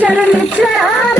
शरण